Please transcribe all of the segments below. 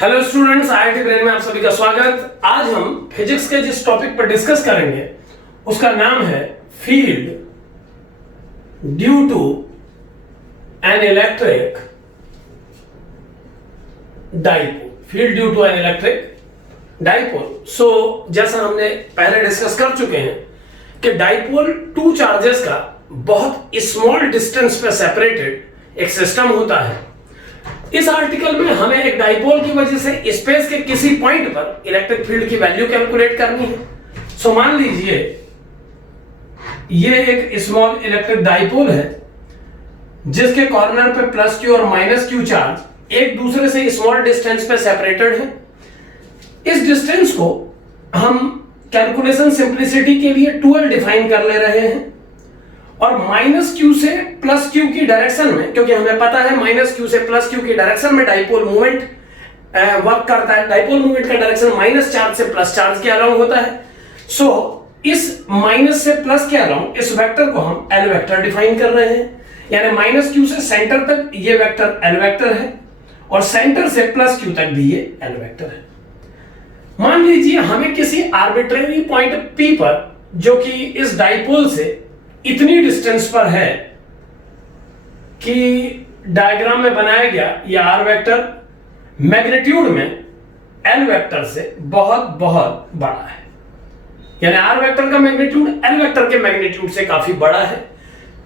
Hello students, IIT brain में आप सभी का स्वागत। आज हम फिजिक्स के जिस टॉपिक पर डिस्कस करेंगे उसका नाम है field due to an electric dipole. Field due to an electric dipole. So जैसा हमने पहले डिस्कस कर चुके हैं कि डाइपोल टू चार्जेस का बहुत स्मॉल डिस्टेंस पे सेपरेटेड एक सिस्टम होता है। इस आर्टिकल में हमें एक डाइपोल की वजह से स्पेस के किसी पॉइंट पर इलेक्ट्रिक फील्ड की वैल्यू कैलकुलेट करनी है। सो मान लीजिए ये एक स्मॉल इलेक्ट्रिक डाइपोल है जिसके कॉर्नर पे प्लस क्यू और माइनस क्यू चार्ज एक दूसरे से स्मॉल डिस्टेंस पे सेपरेटेड है। इस डिस्टेंस को हम कैलकुलेशन सिंप्लिसिटी के लिए 12 डिफाइन कर ले रहे हैं और माइनस क्यू से प्लस क्यू की डायरेक्शन में, क्योंकि हमें पता है माइनस क्यू से प्लस क्यू की डायरेक्शन में डाइपोल मूवमेंट वर्क करता है। डाइपोल मूवमेंट का डायरेक्शन माइनस चार्ज से प्लस चार्ज के अलोंग होता है। सो इस माइनस से प्लस के अलोंग इस वेक्टर को हम एल वेक्टर डिफाइन कर रहे हैं, यानी माइनस क्यू से सेंटर तक ये वेक्टर एल वेक्टर है और सेंटर से प्लस क्यू तक भी ये एल वेक्टर है। मान लीजिए हमें किसी आर्बिट्रेरी पॉइंट पी पर, जो कि इस डाइपोल से इतनी डिस्टेंस पर है कि डायग्राम में बनाया गया यह आर वेक्टर मैग्नीट्यूड में एल वेक्टर से बहुत बहुत बड़ा है, यानी आर वेक्टर का मैग्नीट्यूड एल वेक्टर के मैग्नीट्यूड से काफी बड़ा है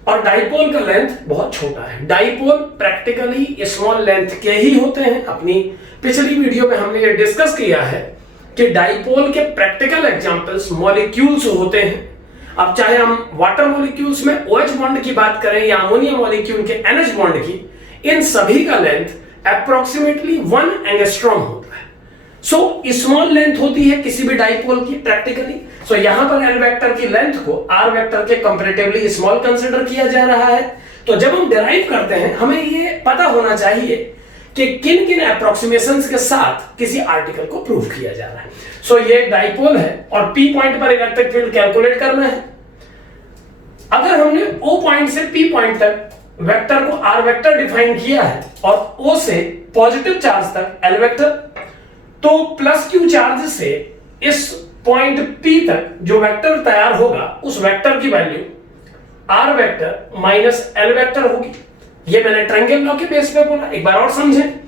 और डाइपोल का लेंथ बहुत छोटा है। डाइपोल प्रैक्टिकली स्मॉल लेंथ के ही होते हैं। अपनी पिछली वीडियो में हमने ये डिस्कस किया है कि डाइपोल के प्रैक्टिकल एग्जांपल्स मॉलिक्यूल्स होते हैं। अब चाहे हम वाटर मॉलिक्यूल्स में OH बॉन्ड की बात करें या अमोनिया मॉलिक्यूल के NH बॉन्ड की, इन सभी का लेंथ अप्रोक्सीमेटली 1 एंगस्ट्रॉम होता है। सो स्मॉल लेंथ होती है किसी भी डाइपोल की प्रैक्टिकली। सो यहां पर एल वेक्टर की लेंथ को आर वेक्टर के कंपैरेटिवली स्मॉल कंसीडर किया जा रहा है। तो जब हम डिराइव करते हैं हमें ये पता होना चाहिए कि किन किन अप्रोक्सीमेशंस के साथ किसी आर्टिकल को प्रूव किया जा रहा है। सो ये एक डाइपोल है और पी पॉइंट पर इलेक्ट्रिक फील्ड कैलकुलेट करना है। अगर हमने ओ पॉइंट से पी पॉइंट तक वेक्टर को आर वेक्टर डिफाइन किया है और ओ से पॉजिटिव चार्ज तक एल वेक्टर, तो प्लस क्यू चार्ज से इस पॉइंट पी तक जो वेक्टर तैयार होगा उस वेक्टर की value R vector minus L vector होगी। ये मैंने ट्रायंगल लॉ के बेस पे बोला, एक बार और समझें।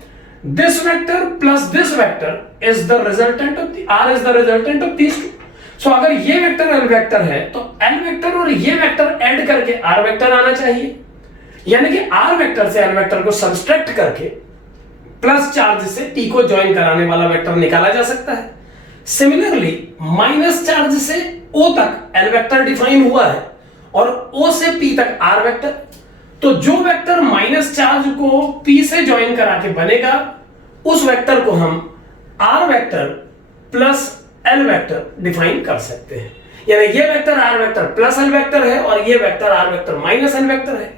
This vector plus this vector is the resultant of the R is the resultant of these two. So अगर ये वेक्टर L वेक्टर है तो L वेक्टर और ये वेक्टर ऐड करके R वेक्टर आना चाहिए, यानी कि R वेक्टर से L वेक्टर को सब्सट्रैक्ट करके प्लस चार्ज से P को ज्वाइन कराने वाला वेक्टर निकाला जा सकता है। सिमिलरली माइनस चार्ज से O तक L वेक्टर डिफाइन हुआ है और O से P तक R वेक्टर। तो जो वेक्टर माइनस चार्ज को P से ज्वाइन करा के बनेगा उस वेक्टर को हम R vector plus L vector define कर सकते हैं, यानी ये vector R vector plus L vector है और ये vector R vector minus L vector है।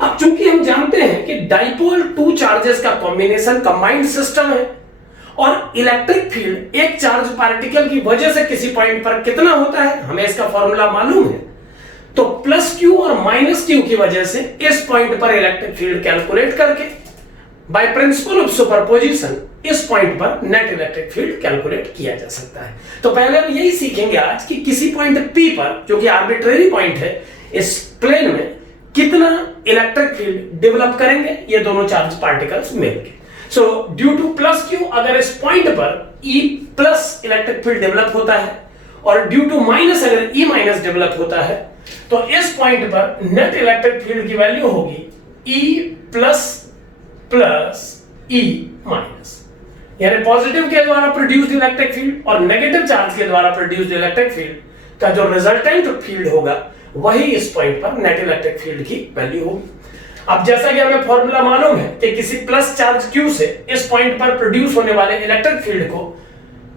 अब चूंकि हम जानते हैं कि डाइपोल टू चार्जेस का कॉम्बिनेशन कंबाइंड सिस्टम है और इलेक्ट्रिक फील्ड एक चार्ज पार्टिकल की वजह से किसी पॉइंट पर कितना होता है हमें इसका फॉर्मूला मालूम है, तो प्लस क्यू और माइनस क्यू की वजह से इस पॉइंट पर इलेक्ट्रिक फील्ड कैलकुलेट करके बाय प्रिंसिपल ऑफ सुपरपोजिशन इस पॉइंट पर नेट इलेक्ट्रिक फील्ड कैलकुलेट किया जा सकता है। तो पहले हम यही सीखेंगे आज कि किसी पॉइंट P पर, जो कि आर्बिट्रेरी पॉइंट है, इस प्लेन में कितना इलेक्ट्रिक फील्ड डेवलप करेंगे ये दोनों चार्ज पार्टिकल्स मिलके। So due two plus Q अगर इस पॉइंट पर E plus electric field develop होता है और ड्यू टू माइनस अगर E माइनस डेवलप होता है तो इस पॉइंट पर नेट इलेक्ट्रिक फील्ड की वैल्यू होगी E plus plus E minus, यानी पॉजिटिव के द्वारा प्रोड्यूस्ड इलेक्ट्रिक फील्ड और नेगेटिव चार्ज के द्वारा प्रोड्यूस्ड इलेक्ट्रिक फील्ड का जो रिजल्टेंट फील्ड होगा वही इस पॉइंट पर नेट इलेक्ट्रिक फील्ड की वैल्यू होगी। अब जैसा कि हमें फॉर्मूला मालूम है कि किसी प्लस चार्ज Q से इस पॉइंट पर प्रोड्यूस होने वाले इलेक्ट्रिक फील्ड को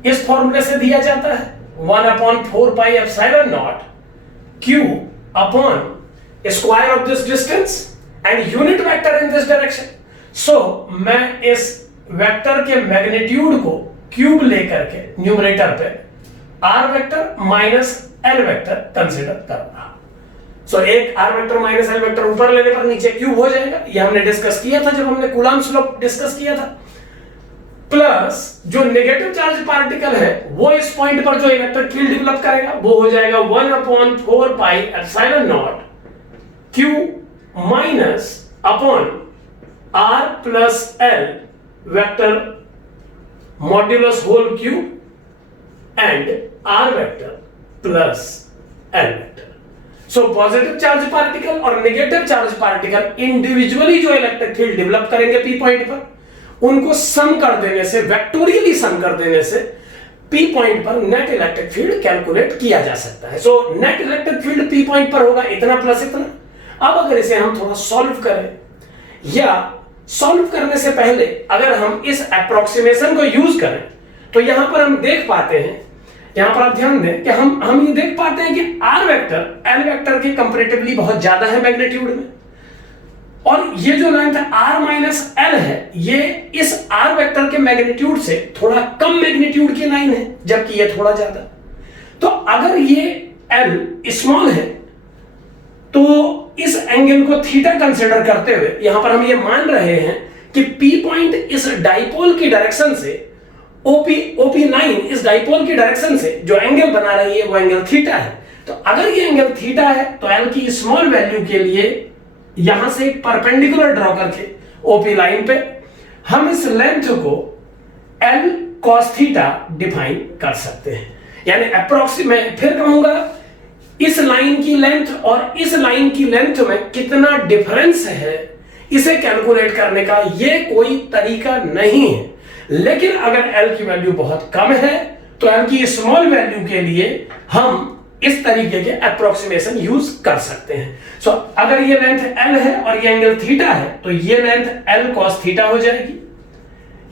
इस फॉर्मूले से दिया जाता है 1/4 pi epsilon naught Q upon square of this distance and unit vector in this direction. So मैं इस वेक्टर के मैग्नीट्यूड को क्यूब लेकर के न्यूमरेटर पे R vector minus L vector consider कर रहा हूं। सो एक R vector minus L vector ऊपर लेने पर नीचे क्यूब हो जाएगा। ये हमने डिस्कस किया था जब हमने कूलम्ब्स लॉ डिस्कस किया था। प्लस जो नेगेटिव चार्ज पार्टिकल है वो इस पॉइंट पर जो इलेक्ट्रिक फील्ड डेवलप करेगा वो हो जाएगा 1/4 pi epsilon naught Q minus upon R plus L vector modulus whole cube and R vector plus L vector. So positive charge particle और नेगेटिव चार्ज पार्टिकल इंडिविजुअली जो electric field develop करेंगे P point पर, उनको सम कर देने से, vectorially सम कर देने से P पॉइंट पर नेट इलेक्ट्रिक फील्ड कैलकुलेट किया जा सकता है। So net electric field P point पर होगा इतना प्लस इतना। अब अगर इसे हम थोड़ा सॉल्व करें, या सॉल्व करने से पहले अगर हम इस अप्रोक्सीमेशन को यूज करें, तो यहां पर हम देख पाते हैं, यहां पर आप ध्यान दें कि हम ये देख पाते हैं कि R वेक्टर L वेक्टर के कंपैरेटिवली बहुत ज्यादा है मैग्नीट्यूड में, और ये जो लेंथ R माइनस L है ये इस R वेक्टर के मैग्नीट्यूड से थोड़ा कम मैग्नीट्यूड की लाइन है, जबकि ये थोड़ा ज्यादा। तो अगर ये L स्मॉल है तो इस एंगल को थीटा कंसीडर करते हुए यहां पर हम ये मान रहे हैं कि P पॉइंट इस डाइपोल की डायरेक्शन से OP लाइन इस डाइपोल की डायरेक्शन से जो एंगल बना रही है वो एंगल थीटा है। तो अगर ये एंगल थीटा है तो L की स्मॉल वैल्यू के लिए यहां से एक परपेंडिकुलर ड्रॉ करके OP लाइन पे हम इस लेंथ को L cos थीटा डिफाइन कर सकते हैं। यानी अप्रोक्सीमेट, फिर कहूंगा इस लाइन की लेंथ और इस लाइन की लेंथ में कितना डिफरेंस है इसे कैलकुलेट करने का ये कोई तरीका नहीं है। लेकिन अगर L की वैल्यू बहुत कम है तो L की स्मॉल वैल्यू के लिए हम इस तरीके के अप्रोक्सीमेशन यूज कर सकते हैं। सो अगर ये लेंथ L है और ये एंगल थीटा है तो ये लेंथ L cos थीटा हो जाएगी।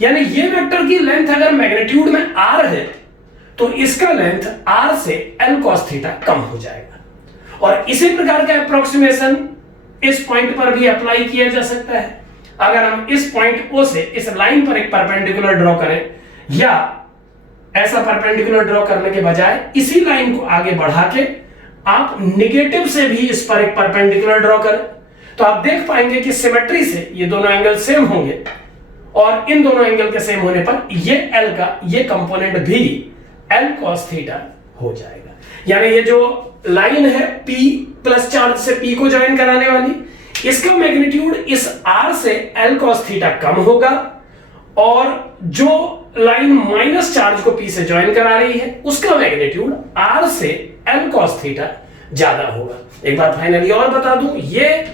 यानी ये वेक्टर की लेंथ अगर मैग्नीट्यूड में R है तो इसका लेंथ R से L cos थीटा कम हो जाएगा। और इसी प्रकार का अप्रोक्सीमेशन इस पॉइंट पर भी अप्लाई किया जा सकता है। अगर हम इस पॉइंट O से इस लाइन पर एक परपेंडिकुलर ड्रॉ करें, या ऐसा परपेंडिकुलर ड्रॉ करने के बजाय इसी लाइन को आगे बढ़ा के आप नेगेटिव से भी इस पर एक परपेंडिकुलर ड्रॉ करें, तो आप देख पाएंगे कि सिमेट्री से ये दोनों एंगल सेम होंगे, और इन दोनों एंगल के सेम होने पर ये L का ये कंपोनेंट भी L cos थीटा हो जाएगा। यानी ये जो लाइन है P प्लस चार्ज से P को ज्वाइन कराने वाली, इसका मैग्नीट्यूड इस R से L cos थीटा कम होगा, और जो लाइन माइनस चार्ज को P से ज्वाइन करा रही है उसका मैग्नीट्यूड R से L cos थीटा ज्यादा होगा। एक बार फाइनली और बता दूं, ये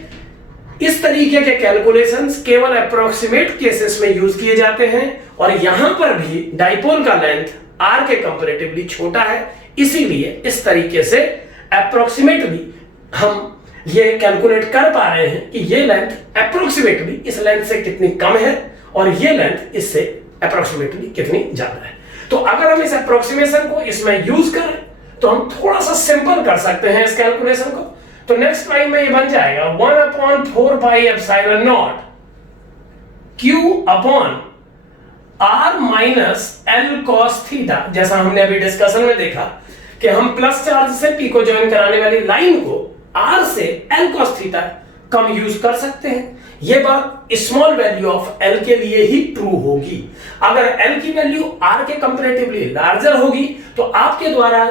इस तरीके के कैलकुलेशंस केवल अप्रोक्सीमेट केसेस में यूज किए जाते हैं, और यहां पर भी डाइपोल का लेंथ R के कंपैरेटिवली छोटा है, इसीलिए इस तरीके से अप्रोक्सीमेटली हम ये कैलकुलेट कर पा रहे हैं कि ये लेंथ अप्रोक्सीमेटली इस लेंथ से कितनी कम है और ये लेंथ इससे अप्रोक्सीमेटली कितनी ज्यादा है। तो अगर हम इस अप्रोक्सीमेशन को इसमें यूज करें तो हम थोड़ा सा सिंपल कर सकते हैं इस कैलकुलेशन को। तो नेक्स्ट लाइन में ये बन जाएगा 1/4 pi epsilon naught Q upon R minus L cos theta. जैसा हमने अभी डिस्कशन में देखा कि हम प्लस चार्ज से P को ज्वाइन कराने वाली लाइन को R से L cos थीटा कम यूज कर सकते हैं। यह बात स्मॉल वैल्यू ऑफ L के लिए ही ट्रू होगी। अगर L की वैल्यू R के कंपैरेटिवली लार्जर होगी तो आपके द्वारा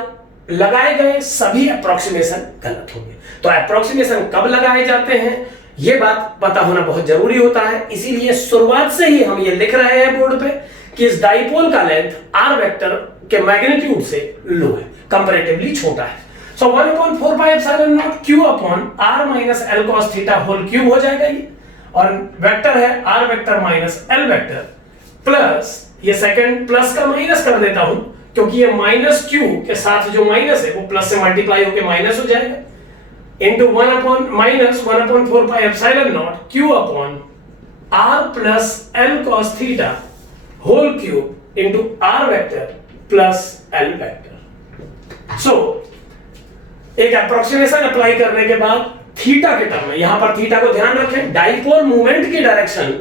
लगाए गए सभी अप्रोक्सीमेशन गलत होंगे। तो अप्रोक्सीमेशन कब लगाए जाते हैं यह बात पता होना बहुत जरूरी होता है, इसीलिए शुरुआत से ही हम ये लिख रहे हैं बोर्ड पे कि इस डाइपोल का लेंथ R वेक्टर के मैग्नीट्यूड से लो है, कंपैरेटिवली छोटा है। So 1/4 pi epsilon naught Q upon R minus L cos theta whole cube हो जाएगा ये, और वेक्टर है R vector minus L vector plus, ये सेकंड प्लस का माइनस कर देता हूं क्योंकि ये माइनस Q के साथ जो माइनस है वो प्लस से मल्टीप्लाई होकर माइनस हो जाएगा, into 1/4 pi epsilon naught Q upon R plus L cos theta whole cube into R vector plus L vector. So एक अप्रोक्सीमेशन अप्लाई करने के बाद थीटा के टर्म में, यहां पर थीटा को ध्यान रखें, डाइपोल मूवमेंट की डायरेक्शन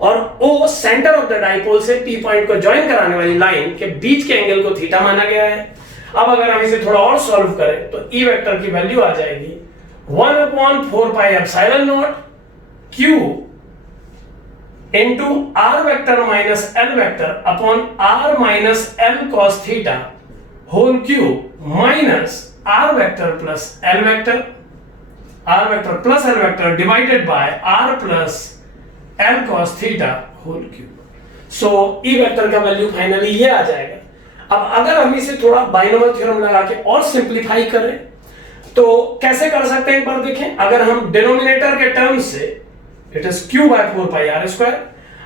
और O centre of the dipole से P पॉइंट को ज्वाइन कराने वाली लाइन के बीच के एंगल को थीटा माना गया है। अब अगर हम इसे थोड़ा और सॉल्व करें तो E वेक्टर की वैल्यू आ जाएगी 1/4 pi epsilon naught Q into R vector minus L vector upon R minus L cos theta whole cube minus R vector plus L vector, R vector plus L vector divided by R plus L cos theta whole cube. So E vector का value finally ये आ जाएगा। अब अगर हम इसे थोड़ा binomial theorem लगा के और सिंप्लीफाई करें तो कैसे कर सकते हैं एक बार देखें। अगर हम डिनोमिनेटर के टर्म से it is Q by 4 pi R square,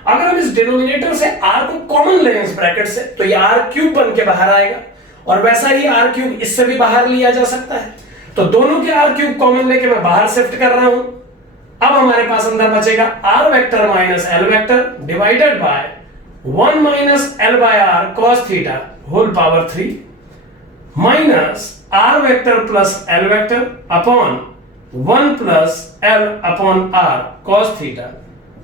अगर हम इस डिनोमिनेटर से r को कॉमन लें इस ब्रैकेट से तो ये r क्यूब बन के बाहर आएगा, और वैसा ही r क्यूब इससे भी बाहर लिया जा सकता है। तो दोनों के r क्यूब कॉमन लेके मैं बाहर शिफ्ट कर रहा हूं। अब हमारे पास अंदर बचेगा r vector minus L vector divided by 1 minus L by R cos theta whole power 3 minus r vector plus L vector upon 1 plus L upon R cos theta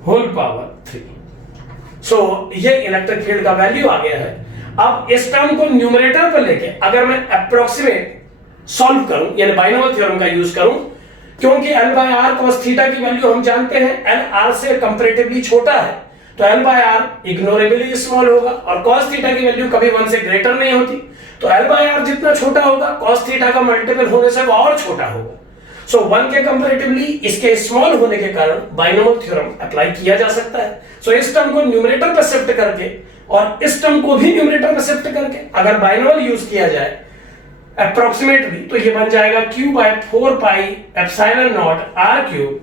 whole power 3। So ये electric field का value आ गया है। अब इस term को numerator पर लेके अगर मैं अप्रोक्सीमेट सॉल्व करूं यानी बाइनोमियल थ्योरम का यूज करूं, क्योंकि L by R cos theta की वैल्यू हम जानते हैं एल आर से कंपैरेटिवली छोटा है, तो L by R ignorably small होगा, और कॉस थीटा की वैल्यू कभी 1 से ग्रेटर नहीं होती। तो एल बाय आर जितना छोटा होगा कॉस थीटा का मल्टीपल होने से वो और छोटा होगा। सो 1 के कंपैरेटिवली इसके स्मॉल होने के कारण बाइनोमियल थ्योरम अप्लाई किया जा सकता है। सो इस टर्म को न्यूमरेटर पर शिफ्ट करके और इस टर्म को भी न्यूमरेटर पर शिफ्ट करके अगर बाइनोमियल यूज किया जाए अप्रोक्सीमेटली तो ये बन जाएगा q by 4 pi epsilon naught r cube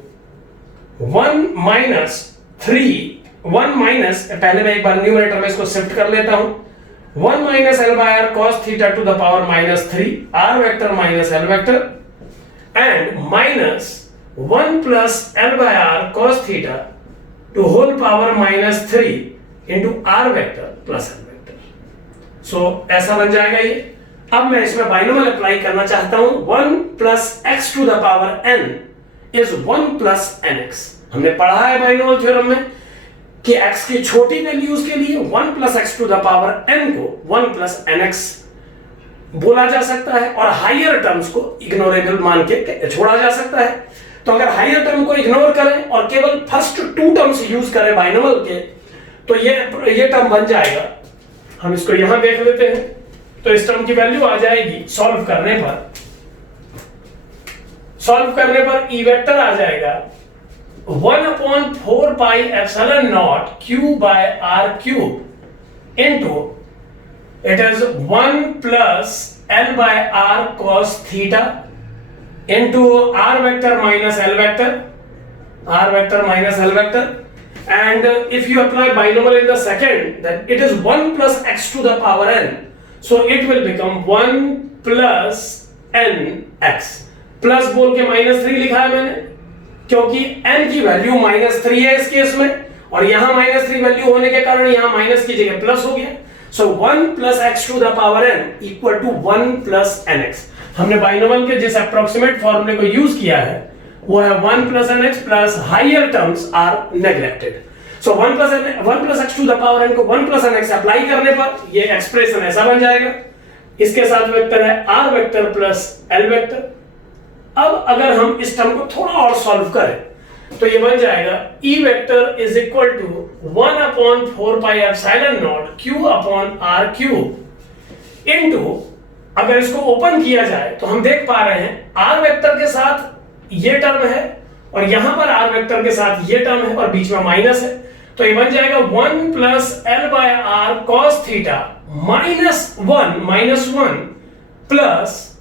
1 minus 1 minus, पहले मैं एक बार न्यूमरेटर में इसको शिफ्ट कर लेता हूं, 1 minus L by R cos theta to the power minus 3 r vector minus L vector and minus 1 plus L by R cos theta to whole power minus 3 into R vector plus L vector. So ऐसा बन जाएगा ये। अब मैं इसमें binomial apply करना चाहता हूं, 1 plus x to the power n is 1 plus nx। हमने पढ़ा है बाइनोमियल थ्योरम में कि x की छोटी वैल्यूज के लिए 1 plus x to the power n को 1 plus nx बोला जा सकता है, और हायर टर्म्स को इग्नोरेबल मान के छोड़ा जा सकता है। तो अगर हायर टर्म को इग्नोर करें और केवल फर्स्ट 2 टर्म्स यूज करें बाइनोमियल के तो ये टर्म बन जाएगा। हम इसको यहां देख लेते हैं। तो इस टर्म की वैल्यू आ जाएगी सॉल्व करने पर ई वेक्टर आ जाएगा 1/4 pi epsilon naught q by r cube into it is 1 plus L by R cos theta into R vector minus L vector, and if you apply binomial in the second, then it is 1 plus x to the power n, so it will become 1 plus nx। Plus बोल के -3 लिखा है मैंने क्योंकि n की value -3 है इस case में, और यहां -3 वैल्यू होने के कारण यहां माइनस की जगह प्लस हो गया। So 1 plus x to the power n equal to 1 plus nx। हमने बाइनोमियल के जिस अप्रोक्सीमेट फॉर्मूले को यूज किया है वो है 1 plus nx plus higher terms are neglected। So 1 plus x to the power n को 1 plus nx अप्लाई करने पर ये एक्सप्रेशन ऐसा बन जाएगा। इसके साथ वेक्टर है r vector plus l vector. अब अगर हम इस टर्म को थोड़ा और सॉल्व करें तो ये बन जाएगा E vector is equal to 1/4 pi epsilon naught Q upon R cube into, अगर इसको ओपन किया जाए तो हम देख पा रहे हैं R वेक्टर के साथ ये टर्म है और यहां पर R वेक्टर के साथ ये टर्म है और बीच में माइनस है, तो ये बन जाएगा 1 plus L by R cos theta -1 plus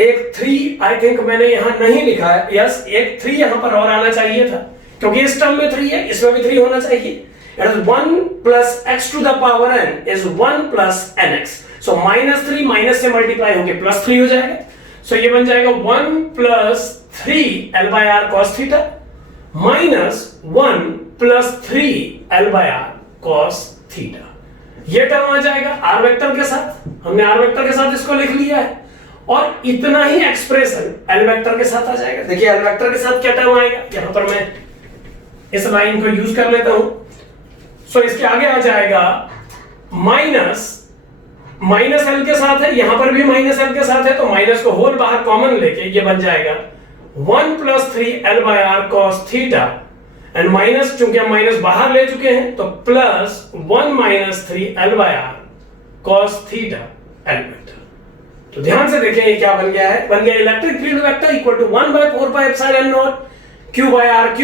एक 3 आई थिंक मैंने यहां नहीं लिखा है, यस एक 3 यहां पर और आना चाहिए था क्योंकि इस टर्म में 3 है, इसमें भी 3 होना चाहिए। It is 1 plus x to the power n is 1 plus nx। So -3 minus से मल्टीप्लाई होके +3 हो जाएगा। सो ये बन जाएगा 1 plus 3 L by R cos theta minus 1 plus 3 L by R cos theta. ये टर्म आ जाएगा R वेक्टर के साथ, हमने R वेक्टर के साथ इसको लिख लिया है, और इतना ही एक्सप्रेशन L वेक्टर के साथ आ जाएगा। देखिए L वेक्टर के साथ क्या टर्म आएगा, यहां पर मैं इस लाइन को यूज कर लेता हूं। सो इसके आगे आ जाएगा माइनस L के साथ है, यहां पर भी माइनस L के साथ है, तो माइनस को होल बाहर कॉमन लेके ये बन जाएगा 1 plus 3 L by R cos theta and minus, चूंकि हम माइनस बाहर ले चुके हैं तो plus 1 minus 3 L/R cos theta L vector. तो ध्यान से देखें ये क्या बन गया है, बन गया electric field vector equal to 1/4πε0 Q/R³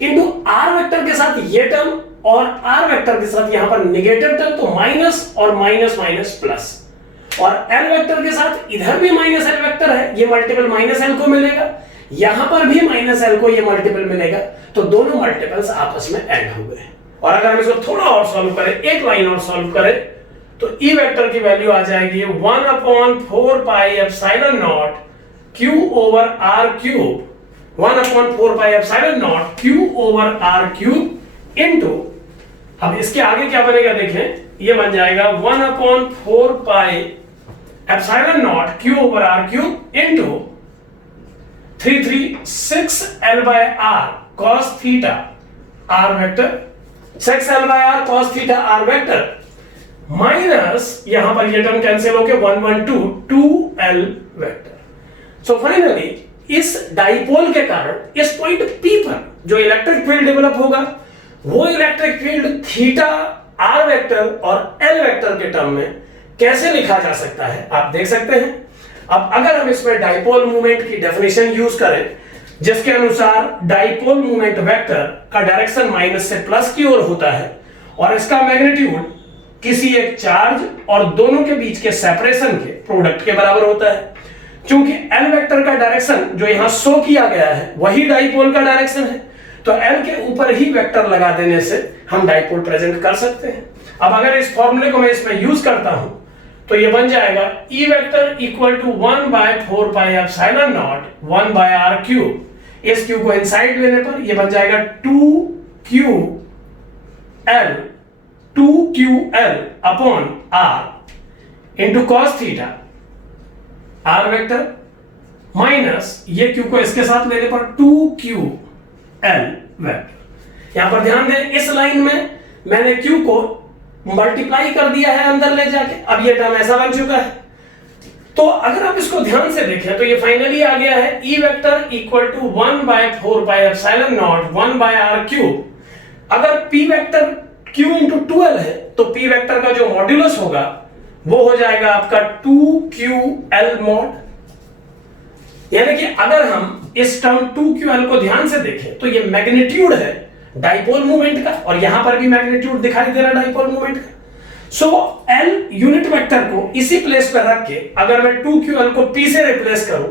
into R vector के साथ ये टर्म और R वेक्टर के साथ यहां पर नेगेटिव टर्म, तो माइनस और माइनस माइनस प्लस, और L वेक्टर के साथ इधर भी माइनस L वेक्टर है, ये मल्टीपल माइनस L को मिलेगा, यहां पर भी माइनस L को ये मल्टीपल मिलेगा, तो दोनों मल्टीपल्स आपस में ऐड हो गए। और अगर हम इसको थोड़ा और सॉल्व करें, एक लाइन और सॉल्व करें, तो E वेक्टर की वैल्यू आ जाएगी 1/4πε0 Q/R³ 1/4πε0 Q/R³ इनटू, अब इसके आगे क्या बनेगा देखें, ये बन जाएगा 1/4πε0 Q/R³ into 336 L/R cos theta R vector, 6 L/R cos theta R vector minus यहां पर ये टर्म कैंसिल होके 112 2L वेक्टर। सो फाइनली इस डाइपोल के कारण इस पॉइंट P पर जो इलेक्ट्रिक फील्ड डेवलप होगा वो electric field theta R vector और L वेक्टर के टर्म में कैसे लिखा जा सकता है आप देख सकते हैं। अब अगर हम इसमें डाइपोल मूवमेंट की डेफिनेशन यूज करें, जिसके अनुसार डाइपोल मूवमेंट वेक्टर का डायरेक्शन माइनस से प्लस की ओर होता है और इसका मैग्नीट्यूड किसी एक चार्ज और दोनों के बीच के सेपरेशन के प्रोडक्ट के बराबर होता है। क्योंकि L वेक्टर का डायरेक्शन जो यहां शो किया गया है वही डाइपोल का डायरेक्शन है, तो L के ऊपर ही वेक्टर लगा देने से हम डाइपोल प्रेजेंट कर सकते हैं। अब अगर इस फॉर्मूले को मैं इसमें यूज करता हूं तो ये बन जाएगा E vector equal to 1/4πε0 1/R³। इस Q को इनसाइड लेने पर ये बन जाएगा 2QL upon R into cos theta R vector minus ये Q को इसके साथ लेने पर 2QL वेक्टर। यहां पर ध्यान दें, इस लाइन में मैंने Q को मल्टीप्लाई कर दिया है अंदर ले जाके, अब ये टर्म ऐसा बन चुका है। तो अगर आप इसको ध्यान से देखें तो ये फाइनली आ गया है E vector equal to 1/4πε0 1/R³। अगर P vector Q into 2L है तो P वेक्टर का जो मॉड्यूलस होगा वो हो जाएगा आपका 2QL मॉड। यानी कि अगर हम इस टर्म 2QL को ध्यान से देखें तो ये मैग्नीट्यूड है डाइपोल मूवमेंट का, और यहां पर भी मैग्नीट्यूड दिखाई दे रहा है डाइपोल मूवमेंट का। सो L यूनिट वेक्टर को इसी प्लेस पर रख के अगर मैं 2QL को P से रिप्लेस करूं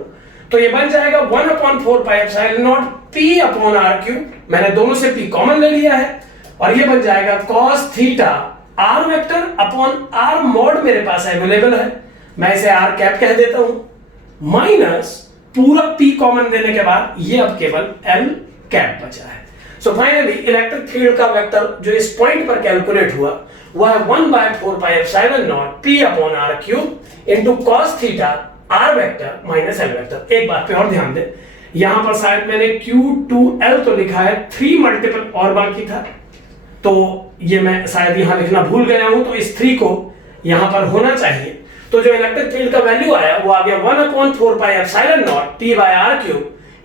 तो ये बन जाएगा 1/4πε0 P/R³। मैंने दोनों से P कॉमन ले लिया है और ये बन जाएगा cos theta R vector upon R mod मेरे पास अवेलेबल है, मैं इसे R कैप कह देता हूं, माइनस पूरा P कॉमन देने के बाद ये अब केवल L कैप बचा है। सो फाइनली इलेक्ट्रिक फील्ड का वेक्टर जो इस पॉइंट पर कैलकुलेट हुआ वह है 1/4πε0 P/R³ into cos theta R vector minus L vector. एक बात पे और ध्यान दें, यहां पर शायद मैंने Q2L तो लिखा है, 3 मल्टीपल और बाकी था, तो ये मैं शायद यहां लिखना भूल गया हूं, तो इस 3 को यहां पर होना चाहिए। तो जो इलेक्ट्रिक फील्ड का वैल्यू आया वो आ गया 1/4πε0 P/R³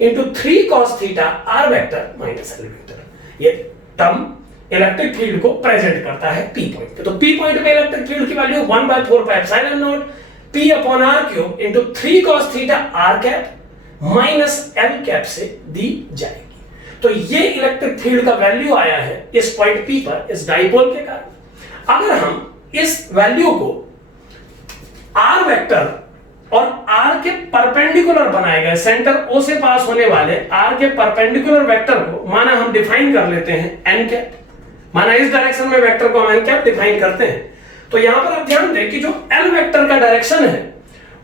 into 3 cos theta R vector minus L vector. ये टर्म इलेक्ट्रिक फील्ड को प्रेजेंट करता है P पॉइंट पे। तो P पॉइंट पे इलेक्ट्रिक फील्ड की value 1/4πε0 P/R³ into 3 cos theta R cap minus L cap से दी जाएगी। तो ये इलेक्ट्रिक फील्ड का वैल्यू आया है इस पॉइंट P पर इस डाइपोल के कारण। अगर हम इस वैल्यू को R वेक्टर और R के परपेंडिकुलर बनाए गए सेंटर O से पास होने वाले R के परपेंडिकुलर वेक्टर को माना हम डिफाइन कर लेते हैं n कैप, माना इस डायरेक्शन में वेक्टर को हम n कैप डिफाइन करते हैं, तो यहां पर आप ध्यान दें कि जो L वेक्टर का डायरेक्शन है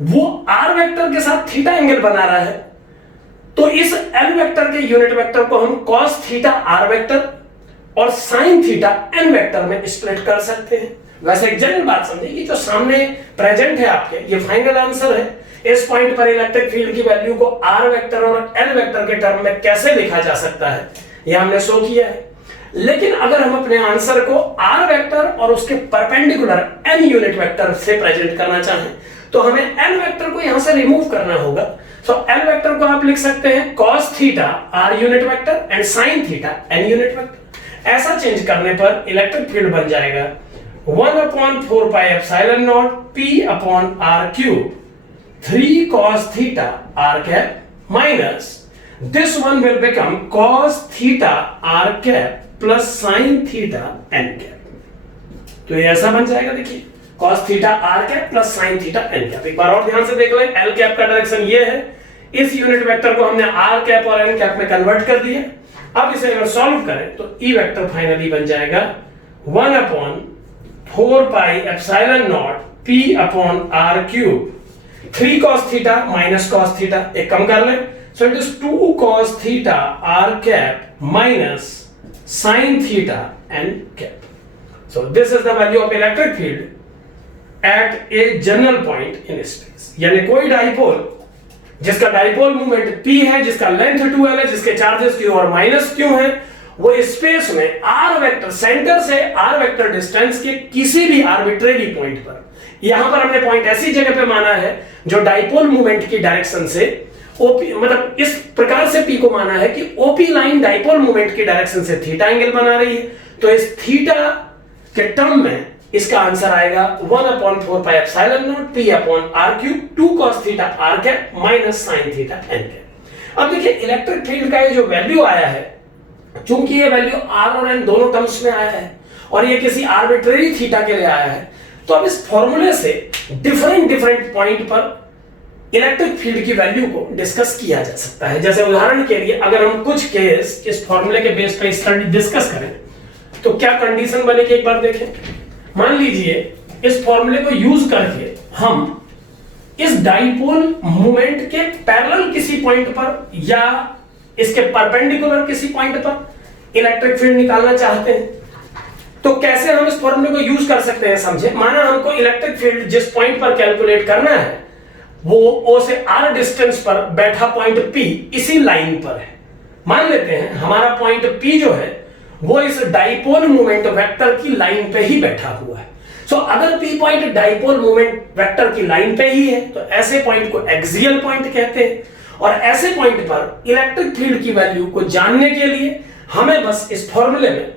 वो R वेक्टर के साथ थीटा एंगल बना रहा है, तो इस L वेक्टर के यूनिट वेक्टर को हम cos थीटा R वेक्टर और sin थीटा n वेक्टर में स्प्लिट कर सकते हैं। वैसे एक जनरल बात समझिए कि जो सामने प्रेजेंट है आपके ये फाइनल आंसर है। इस पॉइंट पर इलेक्ट्रिक फील्ड की वैल्यू को R वेक्टर और L वेक्टर के टर्म में कैसे लिखा जा सकता है ये हमने शो किया है। लेकिन अगर हम अपने आंसर को R वेक्टर और उसके परपेंडिकुलर n यूनिट वेक्टर से प्रेजेंट करना चाहें तो हमें L वेक्टर को यहां से रिमूव करना होगा, सो एल वेक्टर को आप लिख सकते हैं cos theta r unit vector and sin theta n unit vector. ऐसा चेंज करने पर इलेक्ट्रिक फील्ड बन जाएगा 1/4 pi epsilon not p upon r cube 3 cos theta r cap minus this one will become cos theta r cap plus sin theta n cap. तो ये ऐसा बन जाएगा, देखिए cos theta r cap plus sin theta n cap. एक बार और ध्यान से देख लें, l कैप का डायरेक्शन ये है, इस यूनिट वेक्टर को हमने r कैप और n कैप में कन्वर्ट कर दिया। अब इसे अगर सॉल्व करें तो e वेक्टर फाइनली बन जाएगा 1/4 pi epsilon not p upon r cube 3 cos theta minus cos theta, एक कम कर लें, so it is 2 cos theta r cap minus sin theta n cap. So this is the value of electric field at a general point in space. यानी कोई dipole जिसका dipole movement p है, जिसका length 2l है, जिसके charges q और minus q है, वो स्पेस में r वेक्टर सेंटर से r वेक्टर डिस्टेंस के किसी भी आर्बिट्रेरी पॉइंट पर, यहां पर हमने पॉइंट ऐसी जगह पे माना है जो डाइपोल मूवमेंट की डायरेक्शन से ओपी, मतलब इस प्रकार से p को माना है कि ओपी लाइन डाइपोल मूवमेंट की डायरेक्शन से थीटा एंगल बना रही है। तो इस थीटा के टर्म में इसका आंसर आएगा 1/4 pi epsilon not p upon r cube 2 cos theta r cap minus sin theta n cap. अब देखिए इलेक्ट्रिक फील्ड का ये जो वैल्यू आया है, चूंकि ये वैल्यू r और n दोनों टर्म्स में आया है और ये किसी आर्बिट्रेरी थीटा के लिए आया है, तो अब इस फॉर्मूले से डिफरेंट पॉइंट पर इलेक्ट्रिक फील्ड की वैल्यू को डिस्कस किया जा सकता है। जैसे उदाहरण के लिए अगर हम कुछ केस इस फॉर्मूले के बेस पे स्टडी डिस्कस करें तो क्या कंडीशन बनेगी एक बार देखें। मान लीजिए इस फॉर्मूले को यूज करके हम इस डाइपोल मूवमेंट के पैरेलल किसी पॉइंट पर या इसके परपेंडिकुलर किसी पॉइंट पर इलेक्ट्रिक फील्ड निकालना चाहते हैं, तो कैसे हम इस फॉर्मूले को यूज कर सकते हैं समझे। माना हमको इलेक्ट्रिक फील्ड जिस पॉइंट पर कैलकुलेट करना है वो O से R डिस्टेंस पर बैठा पॉइंट P इसी लाइन पर है। मान लेते हैं हमारा पॉइंट P जो है वो इस डाइपोल मूवमेंट वेक्टर की लाइन पे ही बैठा हुआ है। सो अगर P point dipole movement vector की लाइन पे ही है तो ऐसे पॉइंट को एक्सियल पॉइंट कहते हैं, और ऐसे पॉइंट पर इलेक्ट्रिक फील्ड की वैल्यू को जानने के लिए हमें बस इस फॉर्मूले में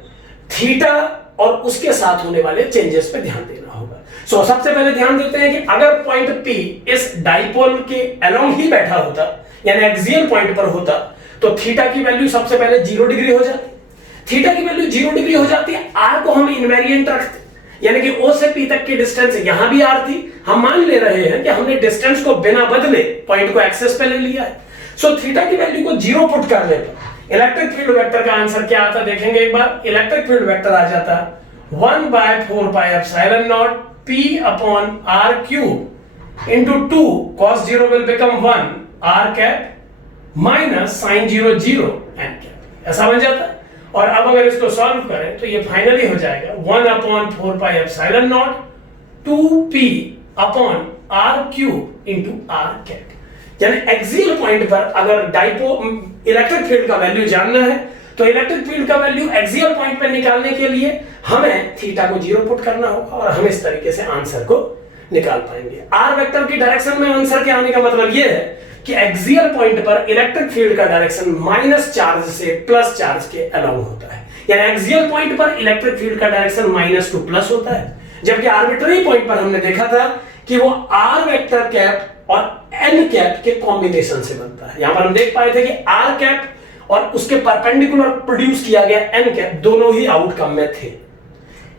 थीटा और उसके साथ होने वाले चेंजेस पे ध्यान देना होगा। सो सबसे पहले ध्यान देते हैं कि अगर पॉइंट P इस डाइपोल के अलोंग ही बैठा होता, यानी एक्सियल पॉइंट पर होता, तो थीटा की वैल्यू सबसे पहले 0 डिग्री हो जाती। थीटा की वैल्यू 0 डिग्री हो जाती है, r को हम इनवेरिएंट रखते, यानी कि O से P तक की डिस्टेंस यहां भी r थी, हम मान ले रहे हैं कि हमने डिस्टेंस को बिना बदले पॉइंट को एक्सेस पे ले लिया है। सो थीटा की वैल्यू को 0 पुट करने पर इलेक्ट्रिक फील्ड वेक्टर का आंसर क्या आता देखेंगे एक बार। इलेक्ट्रिक फील्ड वेक्टर आ जाता 1/4 pi epsilon not p upon r cube into 2 cos 0 will become 1 r cap minus sin 0 0 n cap, ऐसा बन जाता है। और अब अगर इसको सॉल्व करें तो ये फाइनली हो जाएगा 1/4 pi epsilon not 2p upon r cube into r cap. यानी एक्सियल पॉइंट पर अगर इलेक्ट्रिक फील्ड का वैल्यू जानना है तो इलेक्ट्रिक फील्ड का वैल्यू एक्सियल पॉइंट पर निकालने के लिए हमें थीटा को 0 पुट करना होगा और हम इस तरीके से आंसर को निकाल पाएंगे। r वेक्टर की डायरेक्शन में आंसर के आने का मतलब यह है कि एक्सियल पॉइंट पर इलेक्ट्रिक फील्ड का डायरेक्शन माइनस चार्ज से प्लस चार्ज के अलोंग होता है। यानी एक्सियल पॉइंट पर इलेक्ट्रिक फील्ड का डायरेक्शन माइनस टू प्लस होता है, जबकि आर्बिट्ररी पॉइंट पर हमने देखा था कि वो r वेक्टर कैप और n कैप के कॉम्बिनेशन से बनता है। यहां पर हम देख पाए थे कि r कैप और उसके परपेंडिकुलर प्रोड्यूस किया गया n कैप दोनों ही आउटकम में थे।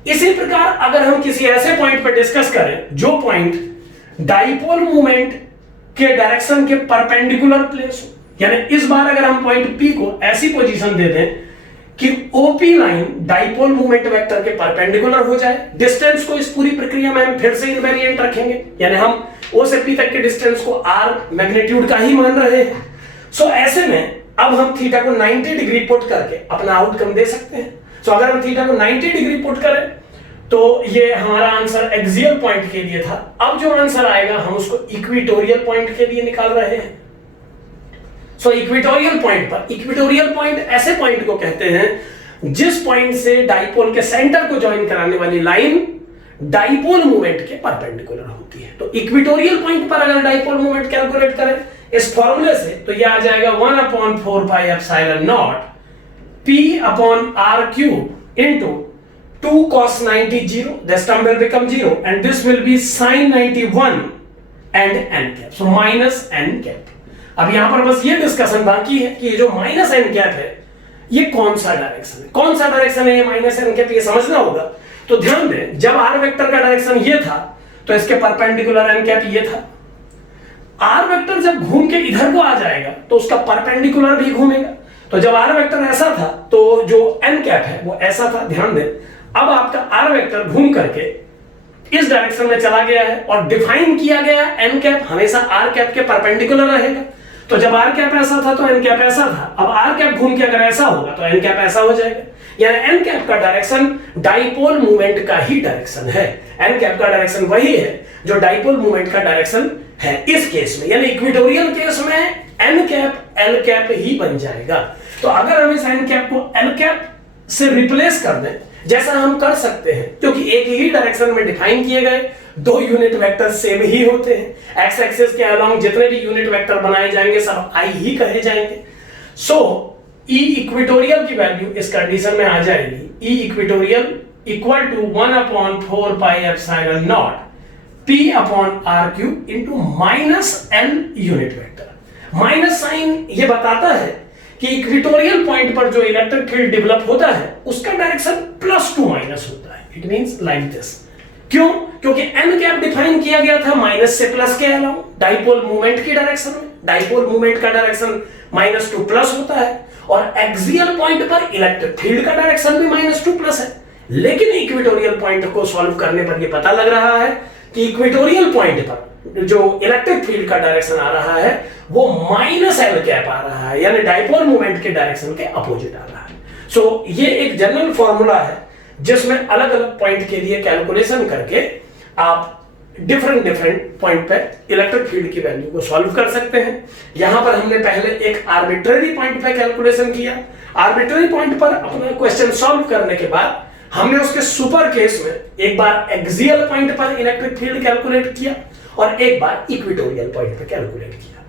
इसी प्रकार अगर हम किसी ऐसे पॉइंट पर डिस्कस करें जो पॉइंट डाइपोल मूवमेंट के डायरेक्शन के परपेंडिकुलर प्लेस हो, यानी इस बार अगर हम पॉइंट P को ऐसी पोजीशन दे दें कि OP line dipole movement vector के परपेंडिकुलर हो जाए, डिस्टेंस को इस पूरी प्रक्रिया में हम फिर से इनवेरिएंट रखेंगे, यानी हम O से P तक के डिस्टेंस को R मैग्नीट्यूड का ही मान रहे हैं। सो ऐसे में अब हम थीटा को 90 डिग्री पुट करके अपना आउटकम दे सकते हैं। सो अगर हम थीटा को 90 डिग्री पुट करें तो ये हमारा आंसर एक्सियल पॉइंट के लिए था। अब जो आंसर आएगा हम उसको इक्वेटोरियल पॉइंट के लिए निकाल रहे हैं। सो इक्वेटोरियल पॉइंट पर, इक्वेटोरियल पॉइंट ऐसे पॉइंट को कहते हैं जिस पॉइंट से डाइपोल के सेंटर को ज्वाइन कराने वाली लाइन डाइपोल मूवमेंट के परपेंडिकुलर होती है। तो इक्वेटोरियल पॉइंट पर अगर डाइपोल मूवमेंट कैलकुलेट करें इस फॉर्मूले से, तो ये आ जाएगा 1/4πε0 p upon r cube into 2 cos 90 0. This term will become 0 and this will be sin 91 and n cap. So minus n cap. अब यहां पर बस ये डिस्कशन बाकी है कि ये जो माइनस n कैप है ये कौन सा डायरेक्शन है, कौन सा डायरेक्शन है ये माइनस n कैप, ये समझना होगा। तो ध्यान दें, जब r वेक्टर का डायरेक्शन ये था तो इसके परपेंडिकुलर n कैप ये था। r वेक्टर जब घूम के इधर को आ जाएगा तो उसका परपेंडिकुलर भी घूमेगा। तो जब r वेक्टर ऐसा था तो जो n कैप है वो ऐसा था। ध्यान दें, अब आपका r वेक्टर घूम करके इस डायरेक्शन में चला गया है और डिफाइन किया गया n कैप हमेशा r कैप के परपेंडिकुलर रहेगा। तो जब r कैप ऐसा था तो n कैप ऐसा था, अब r कैप घूम के अगर ऐसा होगा तो n कैप ऐसा हो जाएगा। यानी n कैप का डायरेक्शन डाइपोल मूवमेंट का ही डायरेक्शन है। n कैप का डायरेक्शन वही है जो डाइपोल मूवमेंट का डायरेक्शन है इस केस में, यानी इक्वेटोरियल केस में n कैप l कैप ही बन जाएगा। तो अगर हम इस n कैप को l कैप से रिप्लेस कर दें, जैसा हम कर सकते हैं क्योंकि एक ही डायरेक्शन में डिफाइन किए गए दो यूनिट वेक्टर सेम ही होते हैं। एक्स एक्सिस के अलोंग जितने भी यूनिट वेक्टर बनाए जाएंगे सब आई ही कहे जाएंगे। सो ई इक्वेटोरियल की वैल्यू इस कंडीशन में आ जाएगी, E equatorial equal to 1/4πε0 p upon r cube into minus n unit vector. Minus sign ये बताता है कि इक्वेटोरियल पॉइंट पर जो इलेक्ट्रिक फील्ड डेवलप होता है उसका डायरेक्शन +2 माइनस होता है। It means like this. क्यों? क्योंकि n कैप डिफाइन किया गया था माइनस से प्लस के अलावा डाइपोल मूवमेंट की डायरेक्शन में। डाइपोल मूवमेंट का डायरेक्शन -2 प्लस होता है और एक्सियल पॉइंट पर इलेक्ट्रिक फील्ड का डायरेक्शन भी -2 प्लस है। लेकिन इक्वेटोरियल पॉइंट को सॉल्व करने पर यह पता लग रहा है कि इक्वेटोरियल पॉइंट पर जो इलेक्ट्रिक फील्ड का डायरेक्शन आ रहा है वो -l कैप आ रहा है, यानी डाइपोल मूवमेंट के डायरेक्शन के अपोजिट आ रहा है। सो ये एक जनरल फॉर्मूला है जिसमें अलग अलग पॉइंट के लिए कैलकुलेशन करके आप डिफरेंट पॉइंट पे इलेक्ट्रिक फील्ड की वैल्यू को सॉल्व कर सकते हैं। यहां पर हमने पहले एक आर्बिट्रेरी पॉइंट पे कैलकुलेशन किया। आर्बिट्रेरी पॉइंट पर अपना क्वेश्चन सॉल्व करने के बाद हमने उसके सुपर केस में एक बार एक्सियल पॉइंट पर इलेक्ट्रिक फील्ड कैलकुलेट किया और एक बार इक्वेटोरियल पॉइंट पर कैलकुलेट किया।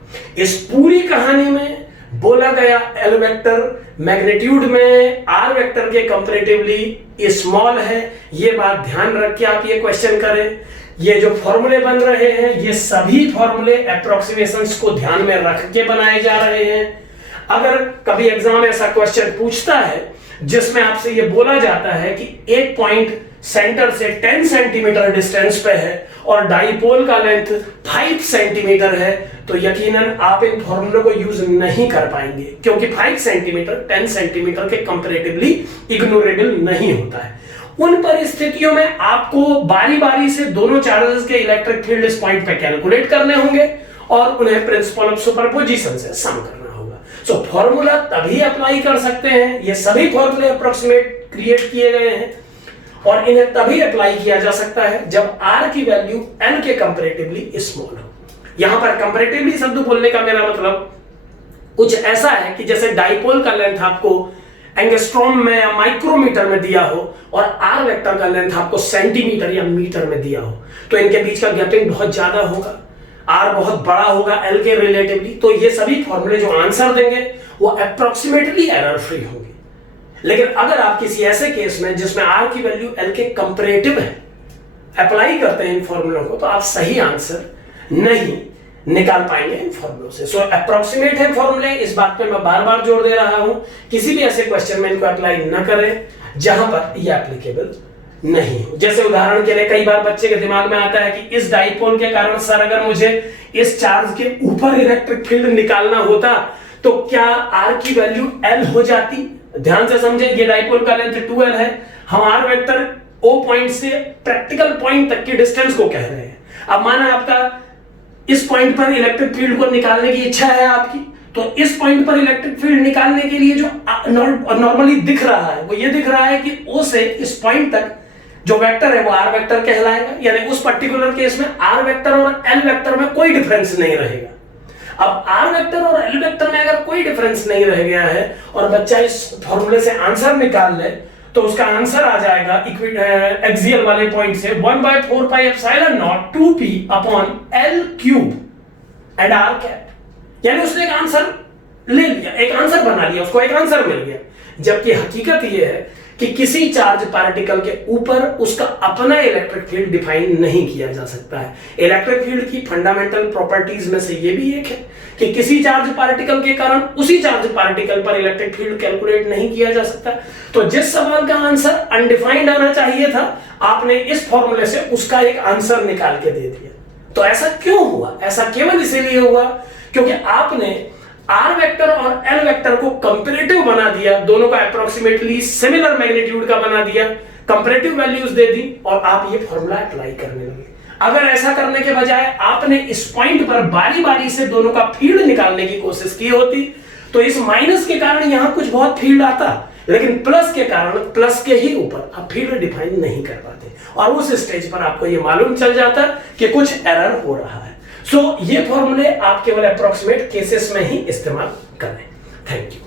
इस पूरी कहानी में बोला गया एल वेक्टर मैग्नीट्यूड में आर वेक्टर के कंपैरेटिवली स्मॉल है। ये बात ध्यान रख के आप ये क्वेश्चन करें। ये जो फॉर्मूले बन रहे हैं ये सभी फॉर्मूले अप्रोक्सीमेशंस को ध्यान में रख के बनाए जा रहे हैं। अगर कभी एग्जाम ऐसा क्वेश्चन पूछता है जिसमें आपसे ये बोला जाता है कि एक पॉइंट सेंटर से 10 सेंटीमीटर डिस्टेंस पे है और डाइपोल का लेंथ 5 सेंटीमीटर है, तो यकीनन आप इन फॉर्मूलों को यूज नहीं कर पाएंगे क्योंकि 5 सेंटीमीटर 10 सेंटीमीटर के कंपैरेटिवली इग्नोरेबल नहीं होता है। उन परिस्थितियों में आपको बारी बारी से दोनों चार्जेस के इलेक्ट्रिक फील्ड इस पॉइंट पे कैलकुलेट करने होंगे और उन्हें प्रिंसिपल ऑफ सुपरपोजिशन से सम करना होगा। सो फॉर्मूला तभी अप्लाई कर सकते हैं, ये सभी फॉर्मूले अप्रोक्सीमेट क्रिएट किए गए हैं और इन्हें तभी अप्लाई किया जा सकता है जब r की वैल्यू n के कंपैरेटिवली स्मॉल हो। यहां पर कंपैरेटिवली शब्द बोलने का मेरा मतलब कुछ ऐसा है कि जैसे डाइपोल का लेंथ आपको एंगस्ट्रॉम में या माइक्रोमीटर में दिया हो और r वेक्टर का लेंथ आपको सेंटीमीटर या मीटर में दिया हो, तो इनके बीच का गैपिंग बहुत ज्यादा होगा, r बहुत बड़ा होगा l के रिलेटिवली। तो ये सभी फॉर्मूले जो आंसर देंगे वो अप्रोक्सीमेटली एरर फ्री होंगे। लेकिन अगर आप किसी ऐसे केस में जिसमें r की वैल्यू l के कंपैरेटिव है अप्लाई करते हैं इन फॉर्मूलों को, तो आप सही आंसर नहीं निकाल पाएंगे इन फॉर्मूलों से। सो अप्रोक्सीमेट है फॉर्मूले, इस बात पे मैं बार बार जोर दे रहा हूं। किसी भी ऐसे क्वेश्चन में इनको अप्लाई न करें जहां पर ये एप्लीकेबल नहीं हो। जैसे उदाहरण के लिए कई बार बच्चे के दिमाग में आता है कि इस डाइपोल के कारण सर अगर मुझे इस चार्ज के ऊपर इलेक्ट्रिक फील्ड निकालना होता तो क्या r की वैल्यू l हो जाती। ध्यान से समझे, ये डाइपोल का लेंथ 2l है, हम r वेक्टर o पॉइंट से प्रैक्टिकल पॉइंट तक की डिस्टेंस को कह रहे हैं। अब माना आपका इस पॉइंट पर इलेक्ट्रिक फील्ड को निकालने की इच्छा है आपकी, तो इस पॉइंट पर इलेक्ट्रिक फील्ड निकालने के लिए जो नॉर्मली दिख रहा है वो ये दिख रहा है कि o से इस पॉइंट तक जो वेक्टर है वो r वेक्टर कहलाएगा। यानी उस पर्टिकुलर केस में r वेक्टर और l वेक्टर में कोई डिफरेंस नहीं रहेगा। अब r वेक्टर और l वेक्टर में अगर कोई डिफरेंस नहीं रह गया है और बच्चा इस फॉर्मूले से आंसर निकाल ले तो उसका आंसर आ जाएगा एक्सियल वाले पॉइंट से 1/4πε0 2p upon l cube and r cap. यानी उसने एक आंसर ले लिया, एक आंसर बना लिया, उसको एक आंसर मिल गया। जबकि हकीकत यह है कि किसी चार्ज पार्टिकल के ऊपर उसका अपना इलेक्ट्रिक फील्ड डिफाइन नहीं किया जा सकता है। इलेक्ट्रिक फील्ड की फंडामेंटल प्रॉपर्टीज में से यह भी एक है कि किसी चार्ज पार्टिकल के कारण उसी चार्ज पार्टिकल पर इलेक्ट्रिक फील्ड कैलकुलेट नहीं किया जा सकता। तो जिस सवाल का आंसर अनडिफाइंड आना चाहिए था, आपने इस फॉर्मूले से उसका एक आंसर निकाल के दे दिया। तो ऐसा क्यों हुआ? ऐसा केवल इसीलिए हुआ क्योंकि आपने आर वेक्टर और एल वेक्टर को कंपैरेटिव बना दिया, दोनों का अप्रोक्सीमेटली सिमिलर मैग्नीट्यूड का बना दिया, कंपैरेटिव वैल्यूज दे दी और आप ये फॉर्मूला अप्लाई करने लगे। अगर ऐसा करने के बजाय आपने इस पॉइंट पर बारी बारी से दोनों का फील्ड निकालने की कोशिश की होती, तो इस माइनस के कारण यहां कुछ बहुत फील्ड आता, लेकिन प्लस के कारण प्लस के ही ऊपर आप फील्ड डिफाइन नहीं कर पाते और उस स्टेज पर आपको यह मालूम चल जाता कि कुछ एरर हो रहा है। सो ये फॉर्मूले आप केवल अप्रोक्सीमेट केसेस में ही इस्तेमाल करें। Thank you.